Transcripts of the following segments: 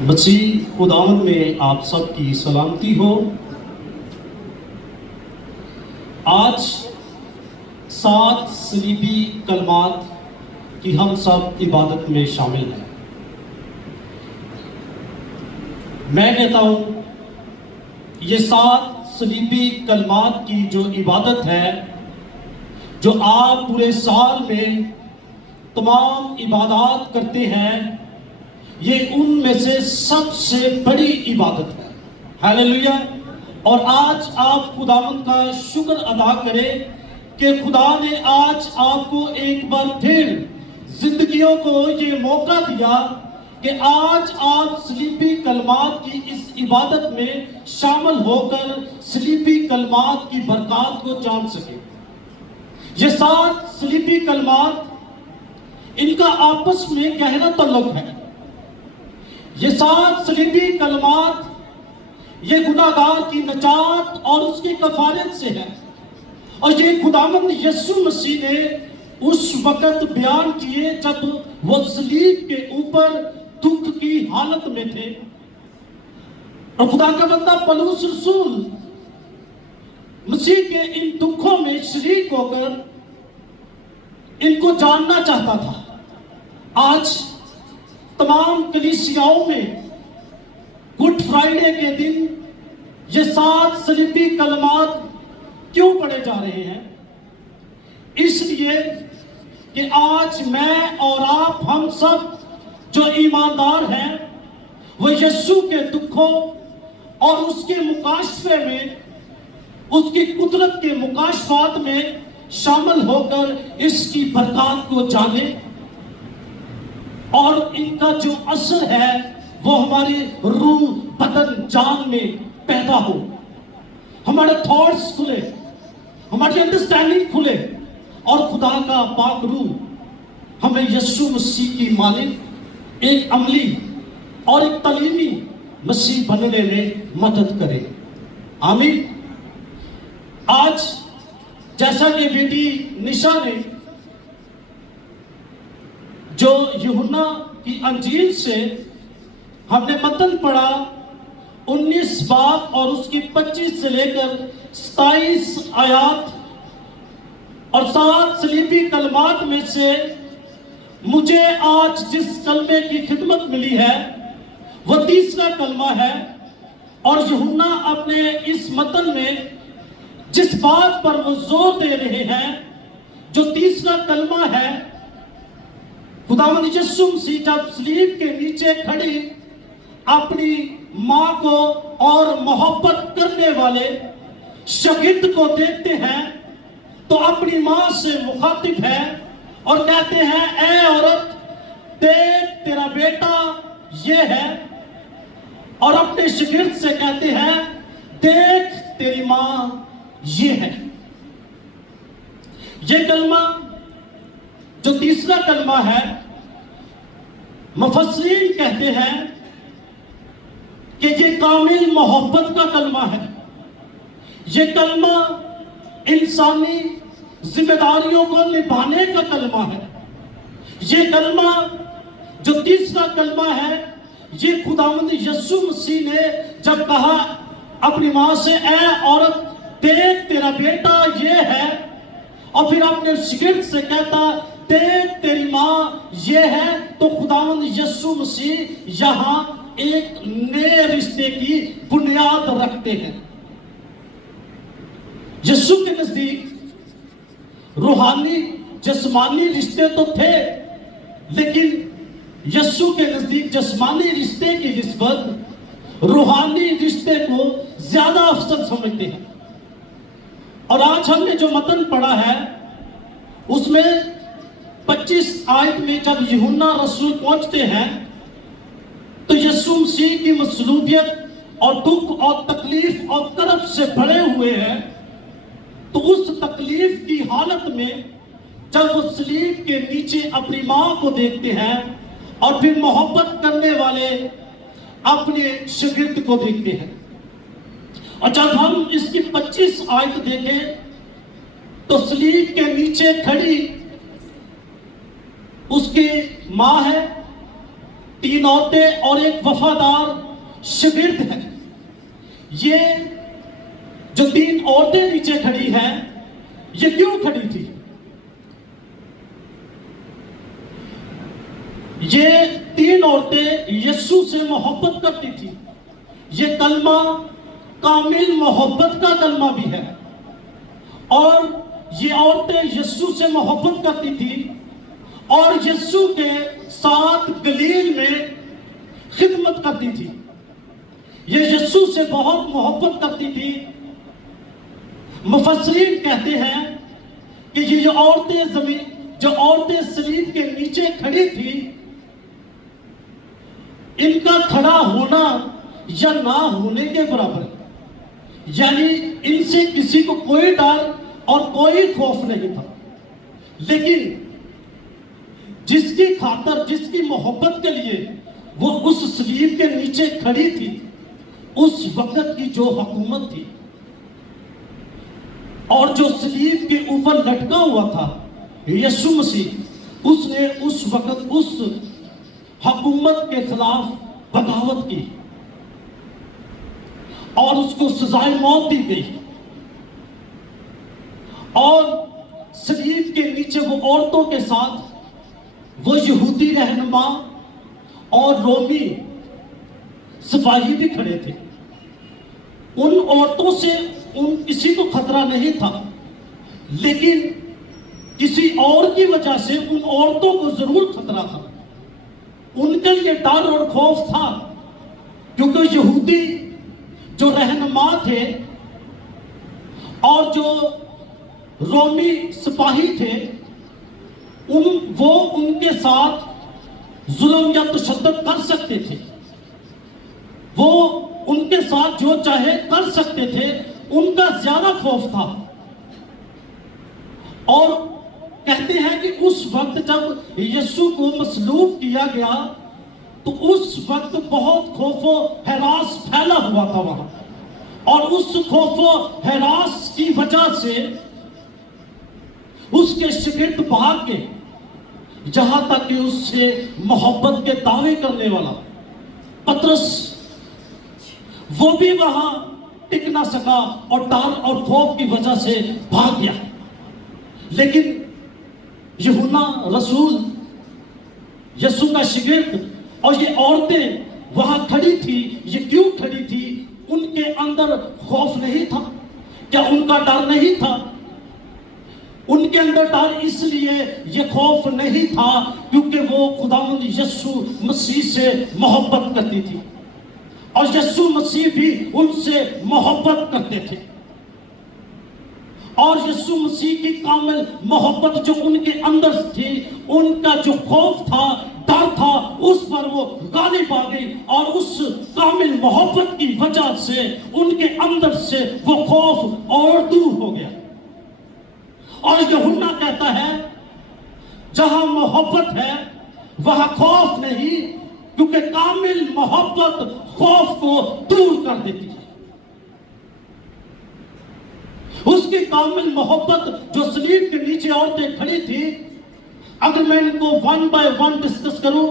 مسیح خداوند میں آپ سب کی سلامتی ہو۔ آج 7 صلیبی کلمات کی ہم سب عبادت میں شامل ہیں۔ میں کہتا ہوں یہ 7 صلیبی کلمات کی جو عبادت ہے، جو آپ پورے سال میں تمام عبادات کرتے ہیں، یہ ان میں سے سب سے بڑی عبادت ہے۔ ہاللیلویا۔ اور آج آپ خداوند کا شکر ادا کریں کہ خدا نے آج آپ کو ایک بار پھر زندگیوں کو یہ موقع دیا کہ آج آپ صلیبی کلمات کی اس عبادت میں شامل ہو کر صلیبی کلمات کی برکات کو جان سکیں۔ یہ 7 صلیبی کلمات، ان کا آپس میں گہرا تعلق ہے۔ یہ 7 صلیبی کلمات یہ گناہگار کی نجات اور اس کی کفارت سے ہے، اور یہ خداوند یسوع مسیح نے اس وقت بیان کیے جب وہ صلیب کے اوپر دکھ کی حالت میں تھے، اور خدا کا بندہ پولس رسول مسیح کے ان دکھوں میں شریک ہو کر ان کو جاننا چاہتا تھا۔ آج تمام کلیسیاؤں میں گڈ فرائیڈے کے دن یہ 7 صلیبی کلمات کیوں پڑھے جا رہے ہیں؟ اس لیے کہ آج میں اور آپ ہم سب جو ایماندار ہیں، وہ یسوع کے دکھوں اور اس کے مکاشفے میں، اس کی قدرت کے مکاشفات میں شامل ہو کر اس کی برکات کو جانیں، اور ان کا جو اثر ہے وہ ہماری روح، بدن، جان میں پیدا ہو، ہمارے تھاٹس کھلے، ہماری انڈرسٹینڈنگ کھلے، اور خدا کا پاک روح ہمیں یسوع مسیح کی مانند ایک عملی اور ایک تعلیمی مسیح بننے میں مدد کرے۔ آمین۔ آج جیسا کہ بیٹی نشا نے جو یوحنا کی انجیل سے ہم نے متن پڑھا، 19 باب اور اس کی 25 سے لے کر 27 آیات، اور 7 صلیبی کلمات میں سے مجھے آج جس کلمے کی خدمت ملی ہے وہ 3واں کلمہ ہے، اور یوحنا اپنے اس متن میں جس بات پر وہ زور دے رہے ہیں، جو 3واں کلمہ ہے، خداوند یسوع مسیح جب صلیب کے نیچے کھڑی اپنی ماں کو اور محبت کرنے والے شاگرد کو دیکھتے ہیں تو اپنی ماں سے مخاطب ہے اور کہتے ہیں، اے عورت، دیکھ تیرا بیٹا یہ ہے، اور اپنے شاگرد سے کہتے ہیں، دیکھ تیری ماں یہ ہے۔ یہ کلمہ جو 3واں کلمہ ہے، مفسرین کہتے ہیں کہ یہ کامل محبت کا کلمہ ہے۔ یہ کلمہ انسانی ذمہ داریوں کو نبھانے کا کلمہ ہے۔ یہ کلمہ جو 3واں کلمہ ہے، یہ خداوند یسوع مسیح نے جب کہا اپنی ماں سے، اے عورت، دیکھ تیرا بیٹا یہ ہے، اور پھر اپنے شاگرد سے کہتا، دیکھ تیری ماں یہ ہے، تو خداوند یسوع مسیح یہاں ایک نئے رشتے کی بنیاد رکھتے ہیں۔ یسوع کے نزدیک روحانی جسمانی رشتے تو تھے، لیکن یسوع کے نزدیک جسمانی رشتے کی نسبت روحانی رشتے کو زیادہ افضل سمجھتے ہیں۔ اور آج ہم نے جو متن پڑھا ہے، اس میں 25 آیت میں جب یوحنا رسول پہنچتے ہیں تو یسوع مسیح کی مصلوبیت اور دکھ اور تکلیف اور کرب سے بھرے ہوئے ہیں، تو اس تکلیف کی حالت میں جب وہ صلیب کے نیچے اپنی ماں کو دیکھتے ہیں، اور پھر محبت کرنے والے اپنے شاگرد کو دیکھتے ہیں، اور جب ہم اس کی 25 آیت دیکھیں تو صلیب کے نیچے کھڑی اس کی ماں ہے، 3 عورتیں اور ایک وفادار شاگرد ہے۔ یہ جو 3 عورتیں نیچے کھڑی ہیں، یہ کیوں کھڑی تھی؟ یہ 3 عورتیں یسوع سے محبت کرتی تھی۔ یہ کلمہ کامل محبت کا کلمہ بھی ہے، اور یہ عورتیں یسوع سے محبت کرتی تھی اور یسوع کے ساتھ گلیل میں خدمت کرتی تھی۔ یہ یسوع سے بہت محبت کرتی تھی۔ مفسرین کہتے ہیں کہ یہ جو عورتیں صلیب کے نیچے کھڑی تھی، ان کا کھڑا ہونا یا نہ ہونے کے برابر ہے، یعنی ان سے کسی کو کوئی ڈر اور کوئی خوف نہیں تھا، لیکن جس کی خاطر، جس کی محبت کے لیے وہ اس صلیب کے نیچے کھڑی تھی، اس وقت کی جو حکومت تھی اور جو صلیب کے اوپر لٹکا ہوا تھا یسوع مسیح، اس نے اس وقت اس حکومت کے خلاف بغاوت کی اور اس کو سزائے موت دی گئی، اور صلیب کے نیچے وہ عورتوں کے ساتھ وہ یہودی رہنما اور رومی سپاہی بھی کھڑے تھے۔ ان عورتوں سے کسی کو خطرہ نہیں تھا، لیکن کسی اور کی وجہ سے ان عورتوں کو ضرور خطرہ تھا۔ ان کے لیے ڈر اور خوف تھا، کیونکہ یہودی جو رہنما تھے اور جو رومی سپاہی تھے، وہ ان کے ساتھ ظلم یا تشدد کر سکتے تھے، وہ ان کے ساتھ جو چاہے کر سکتے تھے۔ ان کا زیادہ خوف تھا، اور کہتے ہیں کہ اس وقت جب یسوع کو مصلوب کیا گیا تو اس وقت بہت خوف و ہراس پھیلا ہوا تھا وہاں، اور اس خوف و ہراس کی وجہ سے اس کے شاگرد بھاگ گئے، جہاں تک کہ اس سے محبت کے دعوے کرنے والا پطرس، وہ بھی وہاں ٹک نہ سکا اور ڈر اور خوف کی وجہ سے بھاگ گیا۔ لیکن یوحنا رسول، یسوع کا شاگرد، اور یہ عورتیں وہاں کھڑی تھی۔ یہ کیوں کھڑی تھی؟ ان کے اندر خوف نہیں تھا کیا؟ ان کا ڈر نہیں تھا؟ ان کے اندر ڈر اس لیے یہ خوف نہیں تھا کیونکہ وہ خداوند یسوع مسیح سے محبت کرتی تھی، اور یسوع مسیح بھی ان سے محبت کرتے تھے، اور یسوع مسیح کی کامل محبت جو ان کے اندر تھی، ان کا جو خوف تھا، ڈر تھا، اس پر وہ غالب آ گئی، اور اس کامل محبت کی وجہ سے ان کے اندر سے وہ خوف اور دور ہو گیا۔ اور یوحنا کہتا ہے جہاں محبت ہے وہاں خوف نہیں، کیونکہ کامل محبت خوف کو دور کر دیتی ہے۔ اس کی کامل محبت جو صلیب کے نیچے عورتیں کھڑی تھی، اگر میں ان کو 1 by 1 ڈسکس کروں،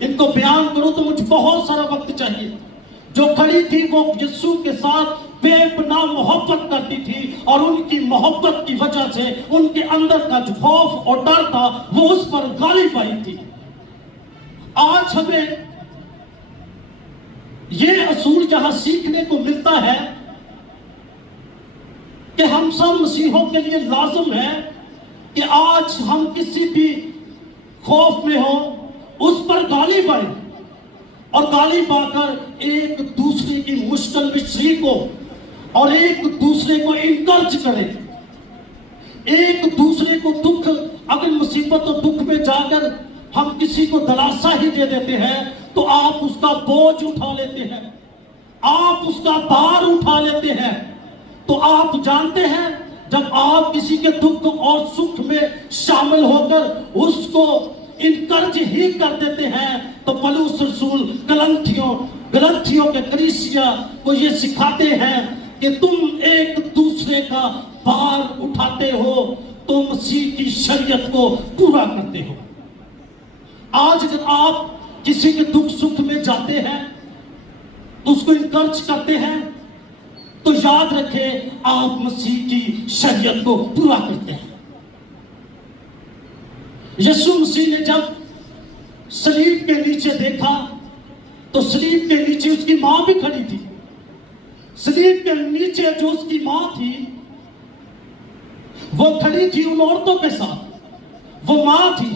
ان کو بیان کروں تو مجھے بہت سارا وقت چاہیے۔ جو کھڑی تھی وہ یسوع کے ساتھ بے پناہ محبت کرتی تھی، اور ان کی محبت کی وجہ سے ان کے اندر کا جو خوف اور ڈر تھا وہ اس پر غالب آئی تھی۔ آج ہمیں یہ اصول جہاں سیکھنے کو ملتا ہے کہ ہم سب مسیحوں کے لیے لازم ہے کہ آج ہم کسی بھی خوف میں ہوں اس پر غالب آئیں، اور غالب آ کر ایک دوسرے کی مشکل میں شریک ہو، اور ایک دوسرے کو انکرج کریں، ایک دوسرے کو دکھ، اگر مصیبت اور دکھ میں جا کر ہم کسی کو دلاسا ہی دے دیتے ہیں تو آپ اس کا بوجھ اٹھا لیتے ہیں، آپ اس کا بار اٹھا لیتے ہیں۔ تو آپ جانتے ہیں جب آپ کسی کے دکھ اور سکھ میں شامل ہو کر اس کو انکرج ہی کر دیتے ہیں، تو پولس رسول گلنتھیوں کے کلیسیا کو یہ سکھاتے ہیں کہ تم ایک دوسرے کا بار اٹھاتے ہو تو مسیح کی شریعت کو پورا کرتے ہو۔ آج اگر آپ کسی کے دکھ سکھ میں جاتے ہیں، اس کو انکرج کرتے ہیں، تو یاد رکھے آپ مسیح کی شریعت کو پورا کرتے ہیں۔ یسوع مسیح نے جب صلیب کے نیچے دیکھا تو صلیب کے نیچے اس کی ماں بھی کھڑی تھی۔ صلیب کے نیچے جو اس کی ماں تھی وہ کھڑی تھی ان عورتوں کے ساتھ، وہ ماں تھی،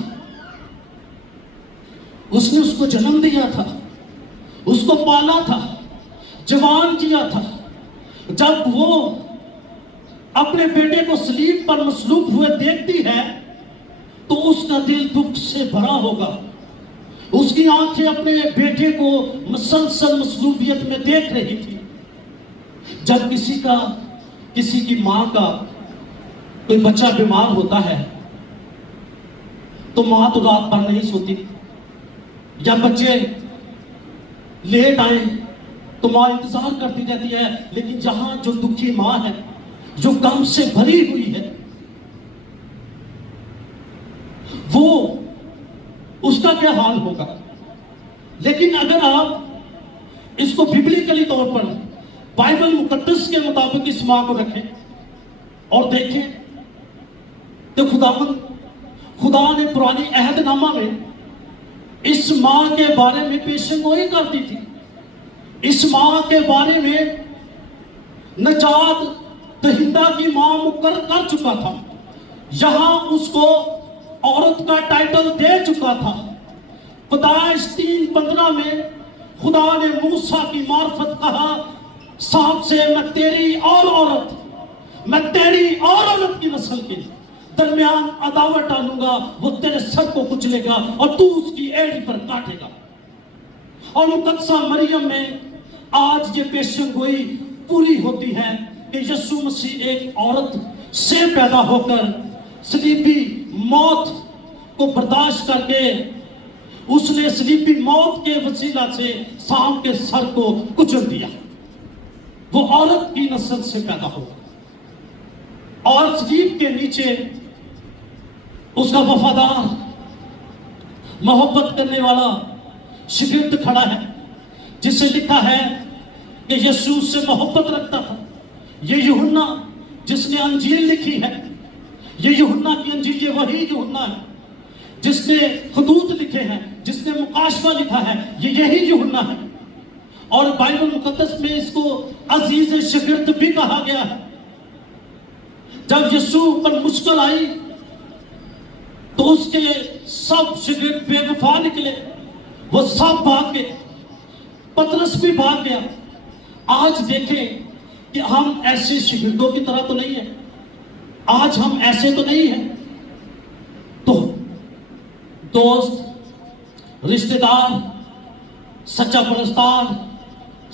اس نے اس کو جنم دیا تھا، اس کو پالا تھا، جوان کیا تھا۔ جب وہ اپنے بیٹے کو صلیب پر مصلوب ہوئے دیکھتی ہے تو اس کا دل دکھ سے بھرا ہوگا۔ اس کی آنکھیں اپنے بیٹے کو مسلسل مصلوبیت میں دیکھ رہی تھی۔ جب کسی کی ماں کا کوئی بچہ بیمار ہوتا ہے تو ماں تو رات بھر نہیں سوتی، یا بچے لیٹ آئیں تو ماں انتظار کرتی رہتی ہے۔ لیکن جہاں جو دکھی ماں ہے، جو غم سے بھری ہوئی ہے، وہ اس کا کیا حال ہوگا؟ لیکن اگر آپ اس کو ببلیکلی طور پر بائبل مقدس کے مطابق اس ماں کو رکھیں اور دیکھیں تو خدا نے پرانے عہد نامہ میں اس ماں کے بارے میں پیشن گوئی کر دی تھی۔ اس ماں کے بارے میں نجات دہندہ کی ماں مقرر کر چکا تھا، یہاں اس کو عورت کا ٹائٹل دے چکا تھا۔ پیدائش 3:15 میں خدا نے موسیٰ کی معرفت کہا سانپ سے میں تیری اور عورت کی نسل کے درمیان عداوت ڈالوں گا، وہ تیرے سر کو کچلے گا اور تو اس کی ایڑی پر کاٹے گا۔ اور مقدسہ مریم میں آج یہ پیشن گوئی پوری ہوتی ہے کہ یسوع مسیح ایک عورت سے پیدا ہو کر صلیبی موت کو برداشت کر کے اس نے صلیبی موت کے وسیلہ سے سانپ کے سر کو کچل دیا۔ وہ عورت کی نسل سے پیدا ہو اور صلیب کے نیچے اس کا وفادار محبت کرنے والا شاگرد کھڑا ہے، جسے لکھا ہے کہ یسوع سے محبت رکھتا تھا۔ یہ یوحنا جس نے انجیل لکھی ہے، یہ یوحنا کی انجیل، یہ وہی یوحنا ہے جس نے خطوط لکھے ہیں، جس نے مکاشفہ لکھا ہے، یہ یہی یوحنا ہے۔ اور بائبل مقدس میں اس کو عزیز شاگرد بھی کہا گیا ہے۔ جب یسوع پر مشکل آئی تو اس کے سب شاگرد بے وفا نکلے، وہ سب بھاگ گئے، پترس بھی بھاگ گیا۔ آج دیکھیں کہ ہم ایسے شاگردوں کی طرح تو نہیں ہیں، آج ہم ایسے تو نہیں ہیں۔ تو دوست، رشتہ دار، سچا پرستار،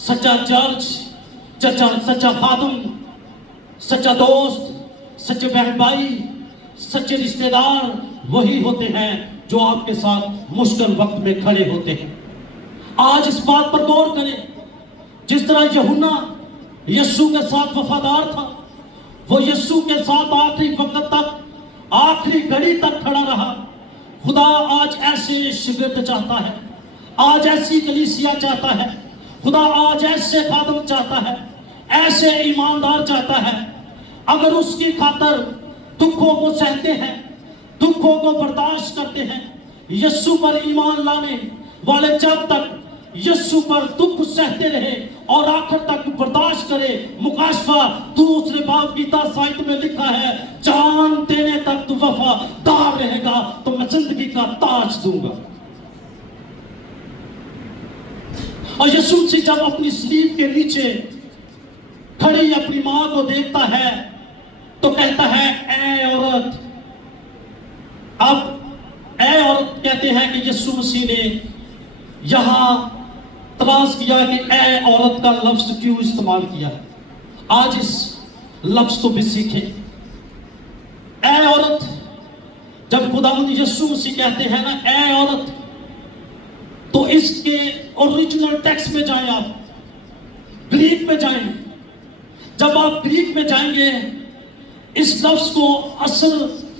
سچا چرچ، سچا خادم، سچا دوست، سچے بہن بھائی، سچے رشتہ دار وہی ہوتے ہیں جو آپ کے ساتھ مشکل وقت میں کھڑے ہوتے ہیں۔ آج اس بات پر غور کریں، جس طرح یوحنا یسوع کے ساتھ وفادار تھا، وہ یسوع کے ساتھ آخری وقت تک، آخری گھڑی تک کھڑا رہا۔ خدا آج ایسے شاگرد چاہتا ہے، آج ایسی کلیسیا چاہتا ہے، خدا آج ایسے خادم چاہتا ہے، ایسے ایماندار چاہتا ہے۔ اگر اس کی خاطر دکھوں کو سہتے ہیں، دکھوں کو برداشت کرتے ہیں، یسوع پر ایمان لانے والے جب تک یسوع پر دکھ سہتے رہے اور آخر تک برداشت کرے، مکاشفہ 2 باب کی 10 آیت میں لکھا ہے، جان دینے تک تو وفادار رہے گا تو میں زندگی کا تاج دوں گا۔ اور یسوع سے جب اپنی صلیب کے نیچے کھڑی اپنی ماں کو دیکھتا ہے تو کہتا ہے اے عورت۔ اب اے عورت کہتے ہیں کہ یسوع مسیح نے یہاں تلاش کیا کہ اے عورت کا لفظ کیوں استعمال کیا ہے۔ آج اس لفظ کو بھی سیکھیں۔ اے عورت، جب خداوند یسوع مسیح کہتے ہیں نا اے عورت، تو اس کے اوریجنل ٹیکسٹ میں جائیں، آپ گریک میں جائیں۔ جب آپ گریک میں جائیں گے، اس لفظ کو اصل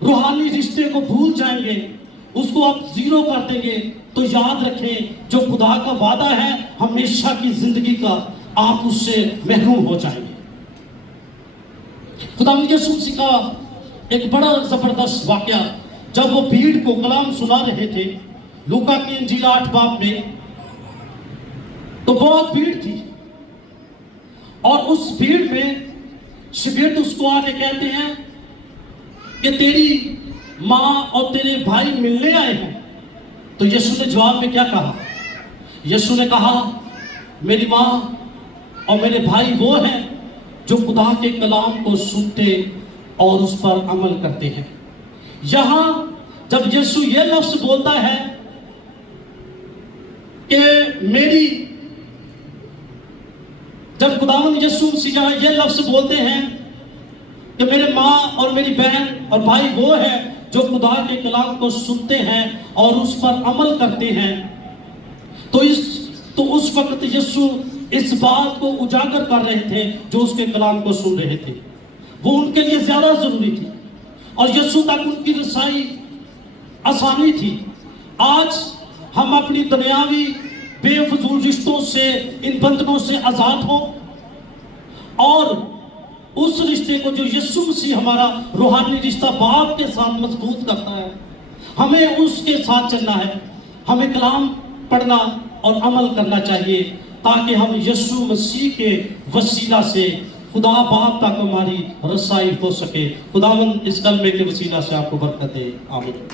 روحانی رشتے کو بھول جائیں گے، اس کو آپ زیرو کر دیں گے، تو یاد رکھیں جو خدا کا وعدہ ہے ہمیشہ کی زندگی کا، آپ اس سے محروم ہو جائیں گے۔ خدا یسوع مسیح کا ایک بڑا زبردست واقعہ، جب وہ بھیڑ کو کلام سنا رہے تھے لوکا کی انجیل 8 باب میں، تو بہت بھیڑ تھی، اور اس بھیڑ میں شگرد اس کو آ کے کہتے ہیں کہ تیری ماں اور تیرے بھائی ملنے آئے ہیں۔ تو یسوع نے جواب میں کیا کہا؟ یسوع نے کہا میری ماں اور میرے بھائی وہ ہیں جو خدا کے کلام کو سنتے اور اس پر عمل کرتے ہیں۔ یہاں جب یسوع یہ لفظ بولتا ہے کہ میری، جب خداوند یسوع مسیح یہ لفظ بولتے ہیں کہ میرے ماں اور میری بہن اور بھائی وہ ہیں جو خدا کے کلام کو سنتے ہیں اور اس پر عمل کرتے ہیں، تو اس وقت یسوع اس بات کو اجاگر کر رہے تھے جو اس کے کلام کو سن رہے تھے، وہ ان کے لیے زیادہ ضروری تھی، اور یسوع تک ان کی رسائی آسانی تھی۔ آج ہم اپنی دنیاوی بے فضول رشتوں سے، ان بندھنوں سے آزاد ہوں، اور اس رشتے کو جو یسوع مسیح ہمارا روحانی رشتہ باپ کے ساتھ مضبوط کرتا ہے، ہمیں اس کے ساتھ چلنا ہے۔ ہمیں کلام پڑھنا اور عمل کرنا چاہیے تاکہ ہم یسوع مسیح کے وسیلہ سے خدا باپ تک ہماری رسائی ہو سکے۔ خداوند اس کلمے کے وسیلہ سے آپ کو برکت دے، آمین۔